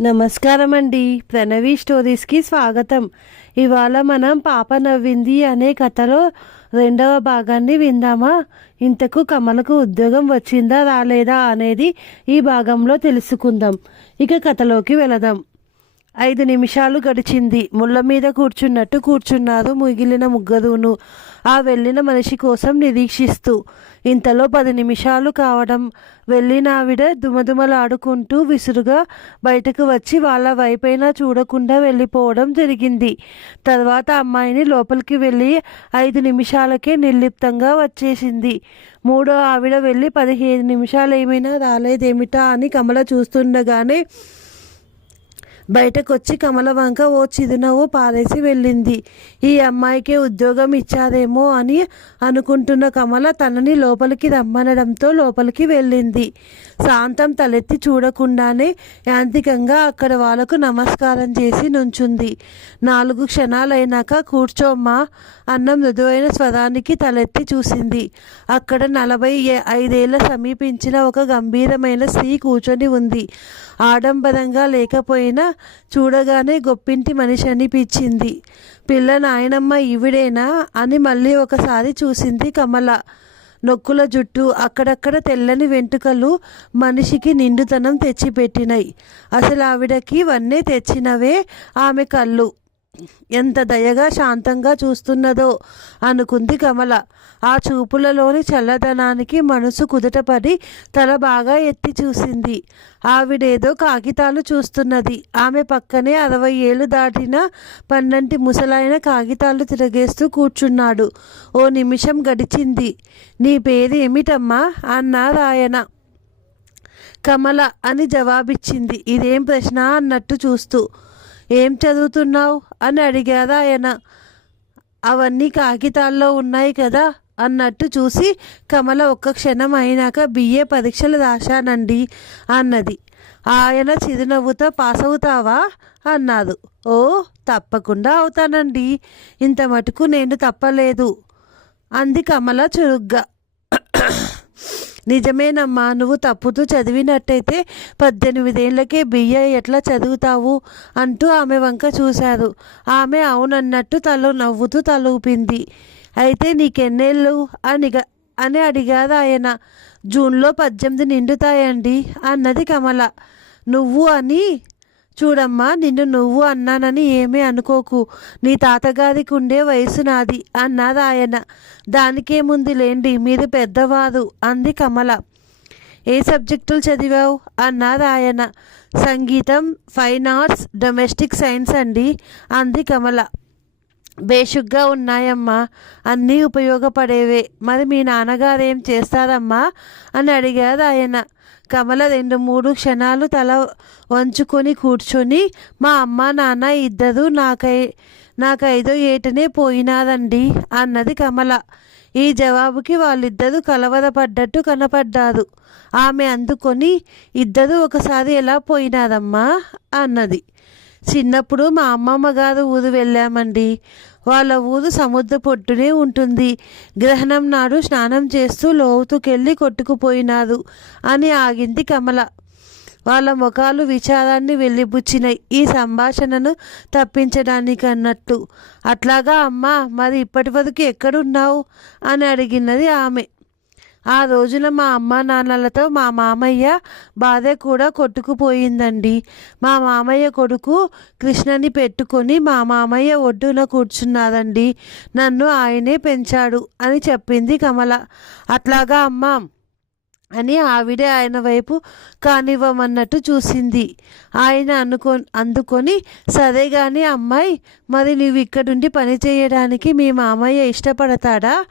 నమస్కారం అండి ప్రణవి స్టోరీస్కి స్వాగతం. ఇవాళ మనం పాప నవ్వింది అనే కథలో రెండవ భాగాన్ని విందామా? ఇంతకు కమలకు ఉద్యోగం వచ్చిందా రాలేదా అనేది ఈ భాగంలో తెలుసుకుందాం. ఇక కథలోకి వెళదాం. ఐదు నిమిషాలు గడిచింది. ముళ్ళ మీద కూర్చున్నట్టు కూర్చున్నారు మిగిలిన ముగ్గురును ఆ వెళ్ళిన మనిషి కోసం నిరీక్షిస్తూ ఇంతలో పది నిమిషాలు కావడం వెళ్ళిన ఆవిడ దుమదుమలాడుకుంటూ విసురుగా బయటకు వచ్చి వాళ్ళ వైపైనా చూడకుండా వెళ్ళిపోవడం జరిగింది. తర్వాత అమ్మాయిని లోపలికి వెళ్ళి ఐదు నిమిషాలకే నిర్లిప్తంగా వచ్చేసింది. మూడో ఆవిడ వెళ్ళి పదిహేను నిమిషాలు ఏమైనా రాలేదేమిటా అని కమల చూస్తుండగానే బయటకొచ్చి కమలవంక ఓ చిరునవ్వు పారేసి వెళ్ళింది. ఈ అమ్మాయికే ఉద్యోగం ఇచ్చారేమో అని అనుకుంటున్న కమల తనని లోపలికి రమ్మనడంతో లోపలికి వెళ్ళింది. శాంతం తలెత్తి చూడకుండానే యాంత్రికంగా అక్కడ వాళ్ళకు నమస్కారం చేసి నుంచుంది. నాలుగు క్షణాలైనాక కూర్చోమ్మా అన్న మృదువైన స్వరానికి తలెత్తి చూసింది. అక్కడ నలభై ఏ- ఐదేళ్ళ సమీపించిన ఒక గంభీరమైన స్త్రీ కూర్చొని ఉంది. ఆడంబరంగా లేకపోయినా చూడగానే గొప్పింటి మనిషి అనిపించింది. పిల్ల నాయనమ్మ ఈవిడేనా అని మళ్ళీ ఒకసారి చూసింది కమల. నొక్కుల జుట్టు అక్కడక్కడ తెల్లని వెంట్రుకలు మనిషికి నిండుతనం తెచ్చిపెట్టినాయి అసలు ఆవిడకి ఇవన్నీ తెచ్చినవే ఆమె కళ్ళు. ఎంత దయగా శాంతంగా చూస్తున్నదో అనుకుంది కమల. ఆ చూపులలోని చల్లదనానికి మనసు కుదుటపడి తల బాగా ఎత్తి చూసింది. ఆవిడేదో కాగితాలు చూస్తున్నది. ఆమె పక్కనే అరవై ఏళ్ళు దాటిన పన్నంటి ముసలైన కాగితాలు తిరగేస్తూ కూర్చున్నాడు. ఓ నిమిషం గడిచింది. నీ పేరు ఏమిటమ్మా? అన్నారాయణ కమల అని జవాబిచ్చింది. ఇదేం ప్రశ్న? అన్నట్టు చూస్తూ. ఏం చదువుతున్నావు? అని అడిగారు ఆయన. అవన్నీ కాగితాల్లో ఉన్నాయి కదా అన్నట్టు చూసి కమల ఒక్క క్షణం అయినాక బిఏ పరీక్షలు రాశానండి అన్నది. ఆయన చిరునవ్వుతో పాస్ అవుతావా? అన్నారు ఓ తప్పకుండా అవుతానండి. ఇంత మటుకు నేను తప్పలేదు అంది కమల చురుగ్గా. నిజమేనమ్మా నువ్వు తప్పుతూ చదివినట్టయితే పద్దెనిమిదేళ్ళకే బియ్య ఎట్లా చదువుతావు? అంటూ ఆమె వంక చూశారు. ఆమె అవునన్నట్టు తల నవ్వుతూ తలూపింది అయితే నీకెన్నేళ్ళు? అని అని అడిగారు ఆయన. జూన్లో పద్దెనిమిది నిండుతాయండి అన్నది కమల. నువ్వు అని చూడమ్మా నిన్ను నువ్వు అన్నానని ఏమీ అనుకోకు. నీ తాతగారికి ఉండే వయసు నాది అన్నది ఆయన. దానికేముంది లేండి మీరు పెద్దవారు అంది కమల. ఏ సబ్జెక్టులు చదివావు? అన్నది ఆయన. సంగీతం ఫైన్ ఆర్ట్స్ డొమెస్టిక్ సైన్స్ అండి అంది కమల. బేషుగ్గా ఉన్నాయమ్మా అన్నీ ఉపయోగపడేవే. మరి మీ నాన్నగారు ఏం చేస్తారమ్మా? అని అడిగారు ఆయన. కమల రెండు మూడు క్షణాలు తల వంచుకొని కూర్చొని మా అమ్మ నాన్న ఇద్దరు నాకై నాకు ఐదో ఏటనే పోయినారండి అన్నది కమల. ఈ జవాబుకి వాళ్ళిద్దరూ కలవరపడ్డట్టు కనపడ్డారు. ఆమె అందుకొని ఇద్దరు ఒకసారి ఎలా పోయినారమ్మా? అన్నది. చిన్నప్పుడు మా అమ్మమ్మ గారు ఊరు వెళ్ళామండి. వాళ్ళ ఊరు సముద్ర పొట్టునే ఉంటుంది. గ్రహణం నాడు స్నానం చేస్తూ లోతుకెళ్ళి కొట్టుకుపోయినారు అని ఆగింది కమల. వాళ్ళ ముఖాలు విచారాన్ని వెళ్ళిబుచ్చినాయి ఈ సంభాషణను తప్పించడానికి అన్నట్టు అట్లాగా అమ్మా మరి ఇప్పటి వరకు ఎక్కడున్నావు? అని అడిగినది ఆమె. ఆ రోజున మా అమ్మ నాన్నలతో మా మామయ్య బాధ కూడా కొట్టుకుపోయిందండి. మా మామయ్య కొడుకు కృష్ణని పెట్టుకొని మా మామయ్య ఒడ్డున కూర్చున్నారండి నన్ను ఆయనే పెంచాడు అని చెప్పింది కమల. అట్లాగా అమ్మ అని ఆవిడే ఆయన వైపు కానివ్వమన్నట్టు చూసింది. ఆయన అనుకో అందుకొని సరే గాని అమ్మాయి మరి నువ్వు ఇక్కడుండి పని చేయడానికి మీ మామయ్య ఇష్టపడతాడా?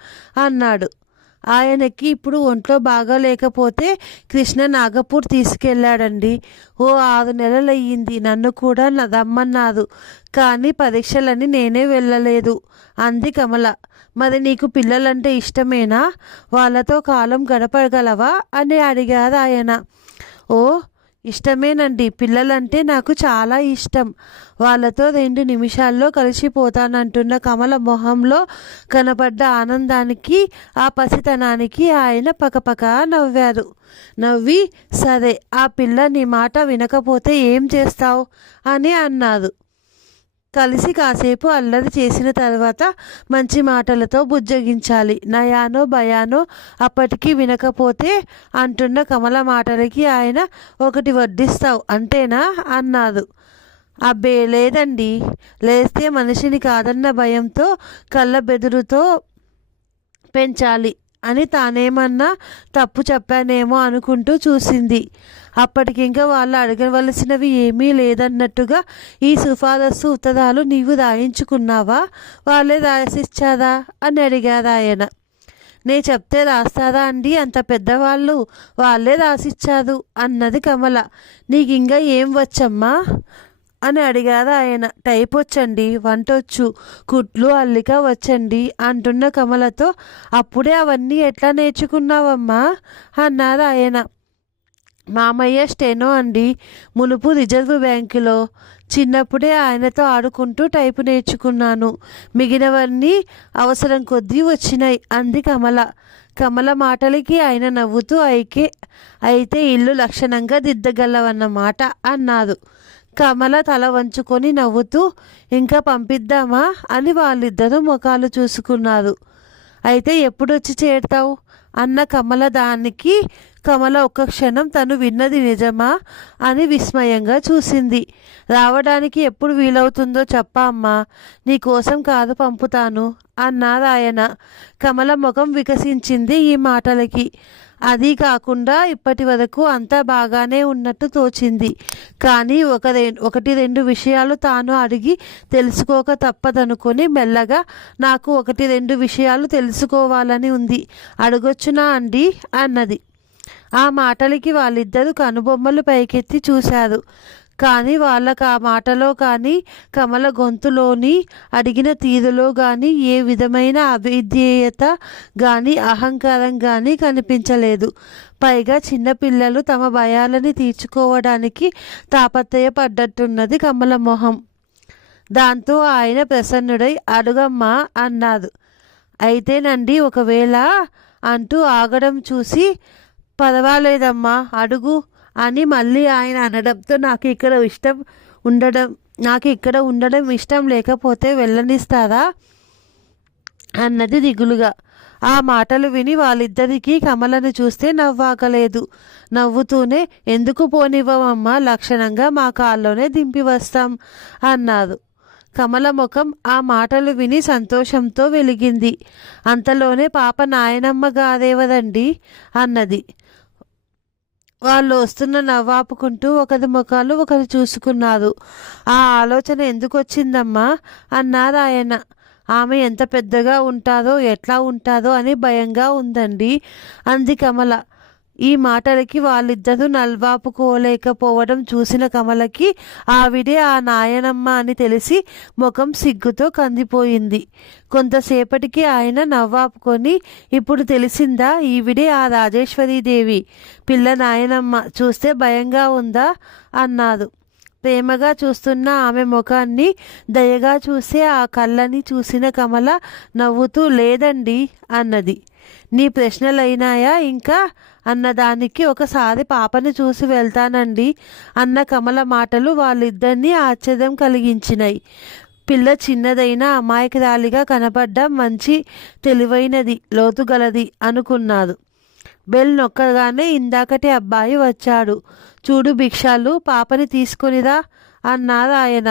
అన్నాడు. ఆయనకి ఇప్పుడు ఒంట్లో బాగా లేకపోతే కృష్ణ నాగపూర్ తీసుకెళ్ళాడండి ఓ ఆరు నెలలయ్యింది. నన్ను కూడా నదమ్మన్నారు రమ్మన్నారు కానీ పరీక్షలని నేనే వెళ్ళలేదు. అంది కమల. మరి నీకు పిల్లలంటే ఇష్టమేనా? వాళ్ళతో కాలం గడపగలవా? అని అడిగారు ఆయన. ఓ ఇష్టమేనండి. పిల్లలంటే నాకు చాలా ఇష్టం. వాళ్ళతో రెండు నిమిషాల్లో కలిసిపోతానంటున్న కమల మొహంలో కనపడ్డ ఆనందానికి ఆ పసితనానికి ఆయన పకపక నవ్వారు. నవ్వి సరే ఆ పిల్ల నీ మాట వినకపోతే ఏం చేస్తావు? అని అన్నారు కలిసి కాసేపు అల్లరి చేసిన తర్వాత మంచి మాటలతో బుజ్జగించాలి. నయానో భయానో అప్పటికి వినకపోతే అంటున్న కమల మాటలకి ఆయన ఒకటి వడ్డిస్తావు అంతేనా? అన్నారు అబ్బే లేదండి. లేస్తే మనిషిని కాదన్న భయంతో కళ్ళ బెదురుతో పెంచాలి అని తానేమన్నా తప్పు చెప్పానేమో అనుకుంటూ చూసింది. అప్పటికింకా వాళ్ళు అడగవలసినవి ఏమీ లేదన్నట్టుగా ఈ సుఫారసు ఉత్తరాలు నీవు రాయించుకున్నావా? వాళ్ళే రాసిచ్చారా? అని అడిగారు ఆయన. నే చెప్తే రాస్తారా అండి? అంత పెద్దవాళ్ళు వాళ్ళే రాసిచ్చారు అన్నది కమల. నీకు ఇంకా ఏం వచ్చమ్మా? అని అడిగారు ఆయన. టైప్ వచ్చండి వంట వచ్చు కుట్లు అల్లిక వచ్చండి అంటున్న కమలతో. అప్పుడే అవన్నీ ఎట్లా నేర్చుకున్నావమ్మా? అన్నారు ఆయన. మామయ్య స్టెనో అండి. మునుపు రిజర్వ్ బ్యాంకులో. చిన్నప్పుడే ఆయనతో ఆడుకుంటూ టైపు నేర్చుకున్నాను. మిగిలినవన్నీ అవసరం కొద్దీ వచ్చినాయి. అంది కమల. కమల మాటలకి ఆయన నవ్వుతూ అయికే అయితే ఇల్లు లక్షణంగా దిద్దగలవన్నమాట అన్నారు కమల తల వంచుకొని నవ్వుతూ ఇంకా పంపిద్దామా? అని వాళ్ళిద్దరూ ముఖాలు చూసుకున్నారు. అయితే ఎప్పుడొచ్చి చేరుతావు? అన్న కమల దానికి కమల ఒక్క క్షణం తను విన్నది నిజమా అని విస్మయంగా చూసింది. రావడానికి ఎప్పుడు వీలవుతుందో చెప్పమ్మా నీ కోసం కాదు పంపుతాను అన్నారు ఆయన కమల ముఖం వికసించింది ఈ మాటలకి. అది కాకుండా ఇప్పటి వరకు అంతా బాగానే ఉన్నట్టు తోచింది. కానీ ఒక ఒకటి రెండు విషయాలు తాను అడిగి తెలుసుకోక తప్పదనుకొని మెల్లగా నాకు ఒకటి రెండు విషయాలు తెలుసుకోవాలని ఉంది. అడగొచ్చునా అండి? అన్నది. ఆ మాటలకి వాళ్ళిద్దరూ కనుబొమ్మలు పైకెత్తి చూశారు. కానీ వాళ్ళకు ఆ మాటలో కానీ కమల గొంతులోని అడిగిన తీరులో కానీ ఏ విధమైన అవిధేయత కానీ అహంకారం కానీ కనిపించలేదు. పైగా చిన్నపిల్లలు తమ భయాలని తీర్చుకోవడానికి తాపత్రయపడ్డట్టున్నది కమల మొహం. దాంతో ఆయన ప్రసన్నుడై అడుగమ్మా అన్నారు అయితేనండి ఒకవేళ అంటూ ఆగడం చూసి పర్వాలేదమ్మా అడుగు అని మళ్ళీ ఆయన అనడంతో నాకు ఇక్కడ ఇష్టం ఉండడం నాకు ఇక్కడ ఉండడం ఇష్టం లేకపోతే వెళ్ళనిస్తారా? అన్నది దిగులుగా. ఆ మాటలు విని వాళ్ళిద్దరికీ కమలను చూస్తే నవ్వాకలేదు. నవ్వుతూనే ఎందుకు పోనివ్వమమ్మా లక్షణంగా మా కాల్లోనే దింపి వస్తాం అన్నారు కమల ముఖం ఆ మాటలు విని సంతోషంతో వెలిగింది. అంతలోనే పాప నాయనమ్మ గాదేవదండి అన్నది. వాళ్ళు వస్తున్న నవ్వాపుకుంటూ ఒకరి ముఖాలు ఒకరు చూసుకున్నారు. ఆ ఆలోచన ఎందుకు వచ్చిందమ్మా అన్నారు ఆయన ఆమె ఎంత పెద్దగా ఉంటారో ఎట్లా ఉంటారో అని భయంగా ఉందండి. అంది కమల. ఈ మాటలకి వాళ్ళిద్దరూ నల్వాపుకోలేకపోవడం చూసిన కమలకి ఆవిడే ఆ నాయనమ్మ అని తెలిసి ముఖం సిగ్గుతో కందిపోయింది. కొంతసేపటికి ఆయన నవ్వాపుకొని ఇప్పుడు తెలిసిందా ఈవిడే ఆ రాజేశ్వరీదేవి పిల్ల నాయనమ్మ చూస్తే భయంగా ఉందా? అన్నారు ప్రేమగా చూస్తున్న ఆమె ముఖాన్ని దయగా చూసే ఆ కళ్ళని చూసిన కమల నవ్వుతూ లేదండి అన్నది. నీ ప్రశ్నలైనాయా ఇంకా? అన్నదానికి ఒకసారి పాపని చూసి వెళ్తానండి. అన్న కమల మాటలు వాళ్ళిద్దరినీ ఆశ్చర్యం కలిగించినాయి పిల్ల చిన్నదైన అమాయకురాలిగా కనపడ్డం మంచి తెలివైనది లోతుగలది అనుకున్నారు బెల్ నొక్కగానే ఇందాకటి అబ్బాయి వచ్చాడు. చూడు భిక్షాలు పాపని తీసుకొనిరా అన్నారు ఆయన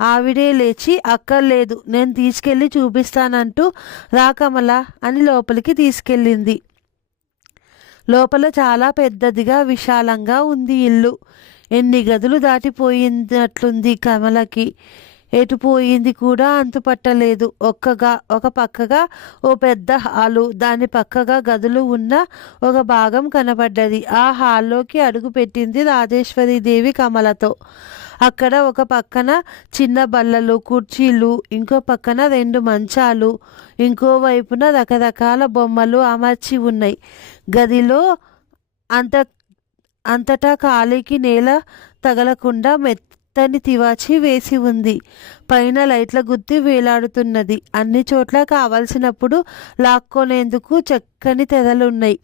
ఆవిడే లేచి అక్కర్లేదు నేను తీసుకెళ్ళి చూపిస్తానంటూ రా కమల అని లోపలికి తీసుకెళ్ళింది. లోపల చాలా పెద్దదిగా విశాలంగా ఉంది ఇల్లు. ఎన్ని గదులు దాటిపోయినట్లుంది కమలకి. ఎటు పోయింది కూడా అంతుపట్టలేదు. ఒక్కగా ఒక పక్కగా ఓ పెద్ద హాలు దాని పక్కగా గదులు ఉన్న ఒక భాగం కనబడ్డది. ఆ హాల్లోకి అడుగు పెట్టింది రాజేశ్వరీదేవి కమలతో. అక్కడ ఒక పక్కన చిన్న బల్లలు కుర్చీలు ఇంకో పక్కన రెండు మంచాలు ఇంకో వైపున రకరకాల బొమ్మలు అమర్చి ఉన్నాయి. గదిలో అంత అంతటా కాలికి నేల తగలకుండా మెత్తని తివాచి వేసి ఉంది. పైన లైట్ల గుత్తి వేలాడుతున్నది. అన్ని చోట్ల కావలసినప్పుడు లాక్కొనేందుకు చక్కని తెరలున్నాయి.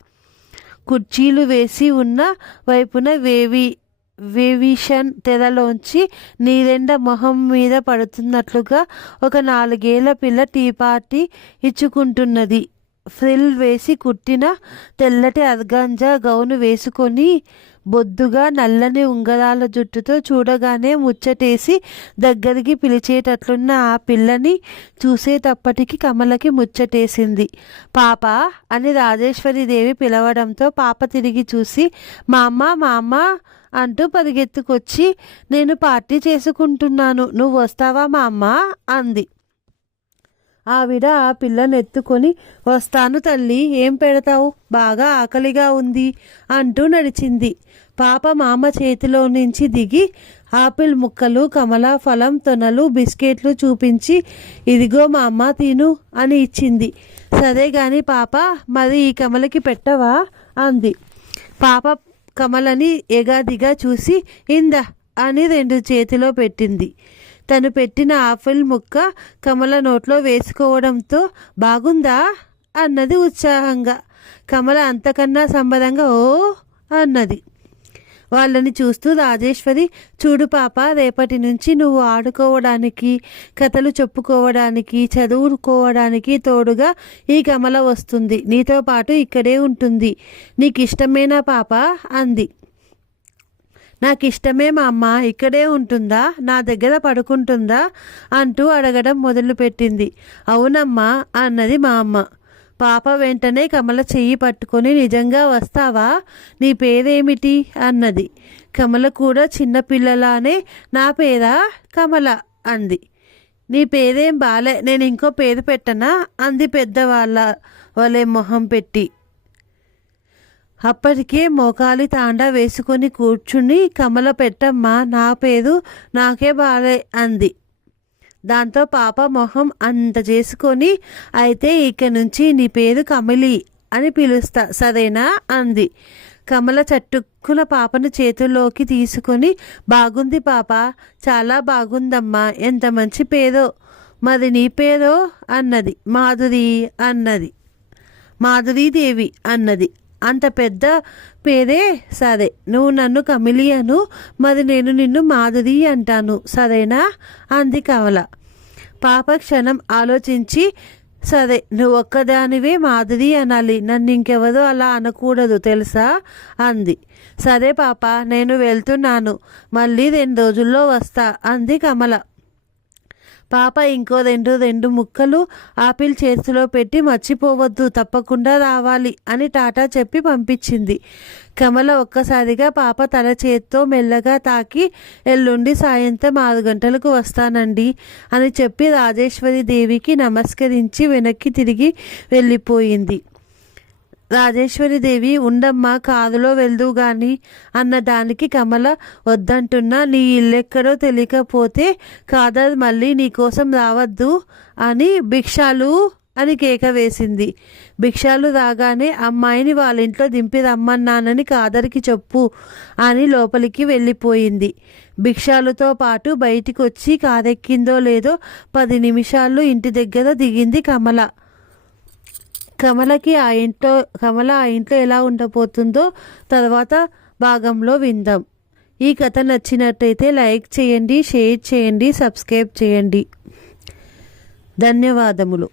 కుర్చీలు వేసి ఉన్న వైపున వేవి వేవిషన్ తెరలోంచి నీరెండ మొహం మీద పడుతున్నట్లుగా ఒక నాలుగేళ్ళ పిల్ల టీపాటి ఇచ్చుకుంటున్నది. ఫ్రిల్ వేసి కుట్టిన తెల్లటి అర్గంజా గౌను వేసుకొని బొద్దుగా నల్లని ఉంగరాల జుట్టుతో చూడగానే ముచ్చటేసి దగ్గరికి పిలిచేటట్లున్న ఆ పిల్లని చూసేటప్పటికి కమలకి ముచ్చటేసింది. పాప అని రాజేశ్వరీదేవి పిలవడంతో పాప తిరిగి చూసి మా అమ్మ మా అమ్మ అంటూ పరిగెత్తుకొచ్చి నేను పార్టీ చేసుకుంటున్నాను నువ్వు వస్తావా మా అమ్మ అంది. ఆవిడ ఆ పిల్లను ఎత్తుకొని వస్తాను తల్లి ఏం పెడతావు? బాగా ఆకలిగా ఉంది అంటూ నడిచింది. పాప మామ చేతిలో నుంచి దిగి ఆపిల్ ముక్కలు కమలా ఫలం తొనలు బిస్కెట్లు చూపించి ఇదిగో మా అమ్మ తిను అని ఇచ్చింది. సరే గాని పాప మరి ఈ కమలకి పెట్టవా? అంది. పాప కమలని ఎగాదిగా చూసి ఇందా అని రెండు చేతిలో పెట్టింది. తను పెట్టిన ఆపిల్ ముక్క కమల నోట్లో వేసుకోవడంతో బాగుందా? అన్నది ఉత్సాహంగా. కమల అంతకన్నా సంబరంగా ఓ అన్నది. వాళ్ళని చూస్తూ రాజేశ్వరి చూడు పాప రేపటి నుంచి నువ్వు ఆడుకోవడానికి కథలు చెప్పుకోవడానికి చదువుకోవడానికి తోడుగా ఈ కమల వస్తుంది. నీతో పాటు ఇక్కడే ఉంటుంది. నీకు ఇష్టమేనా పాప? అంది. నాకు ఇష్టమే మా అమ్మ ఇక్కడే ఉంటుందా? నా దగ్గర పడుకుంటుందా? అంటూ అడగడం మొదలుపెట్టింది. అవునమ్మా అన్నది మా అమ్మ. పాప వెంటనే కమల చెయ్యి పట్టుకొని నిజంగా వస్తావా? నీ పేరేమిటి? అన్నది. కమల కూడా చిన్నపిల్లలానే నా పేరా? కమల అంది. నీ పేరేం బాలే నేను ఇంకో పేరు పెట్టనా? అంది పెద్దవాళ్ళ వలె మొహం పెట్టి. అప్పటికే మోకాలి తాండా వేసుకొని కూర్చుని కమల పెట్టమ్మా నా పేరు నాకే బాలే అంది. దాంతో పాప మొహం అంత చేసుకొని అయితే ఇక నుంచి నీ పేరు కమలి అని పిలుస్తా సరేనా? అంది. కమల చట్టుక్కున పాపను చేతుల్లోకి తీసుకొని బాగుంది పాప చాలా బాగుందమ్మా ఎంత మంచి పేరో మరి నీ పేరో? అన్నది. మాధురి అన్నది. మాధురీదేవి అన్నది. అంత పెద్ద పేరే సరే నువ్వు నన్ను కమిలి అను మరి నేను నిన్ను మాధురి అంటాను సరేనా అంది కమల. పాప క్షణం ఆలోచించి సరే నువ్వు ఒక్కదానివే మాధురి అనాలి నన్ను ఇంకెవరూ అలా అనకూడదు తెలుసా? అంది. సరే పాప నేను వెళ్తున్నాను మళ్ళీ రెండు రోజుల్లో వస్తా అంది కమల. పాప ఇంకో రెండు రెండు ముక్కలు ఆపిల్ చేతిలో పెట్టి మర్చిపోవద్దు తప్పకుండా రావాలి అని టాటా చెప్పి పంపించింది. కమల ఒక్కసారిగా పాప తల చేత్తో మెల్లగా తాకి ఎల్లుండి సాయంత్రం ఆరు గంటలకు వస్తానండి అని చెప్పి రాజేశ్వరి దేవికి నమస్కరించి వెనక్కి తిరిగి వెళ్ళిపోయింది. రాజేశ్వరిదేవి ఉండమ్మా కారులో వెళ్దు గాని అన్న దానికి కమల వద్దంటున్నా నీ ఇల్లెక్కడో తెలియకపోతే కాదర్ మళ్ళీ నీకోసం రావద్దు అని భిక్షాలు అని కేక వేసింది. భిక్షాలు రాగానే అమ్మాయిని వాళ్ళ ఇంట్లో దింపి రమ్మన్నానని కాదరికి చెప్పు అని లోపలికి వెళ్ళిపోయింది. భిక్షాలతో పాటు బయటికి వచ్చి కారెక్కిందో లేదో పది నిమిషాల్లో ఇంటి దగ్గర దిగింది కమల. కమలకి ఆ ఇంట్లో కమల ఆ ఇంట్లో ఎలా ఉండబోతుందో తర్వాత భాగంలో విందాం. ఈ కథ నచ్చినట్టయితే లైక్ చేయండి షేర్ చేయండి సబ్స్క్రైబ్ చేయండి. ధన్యవాదములు.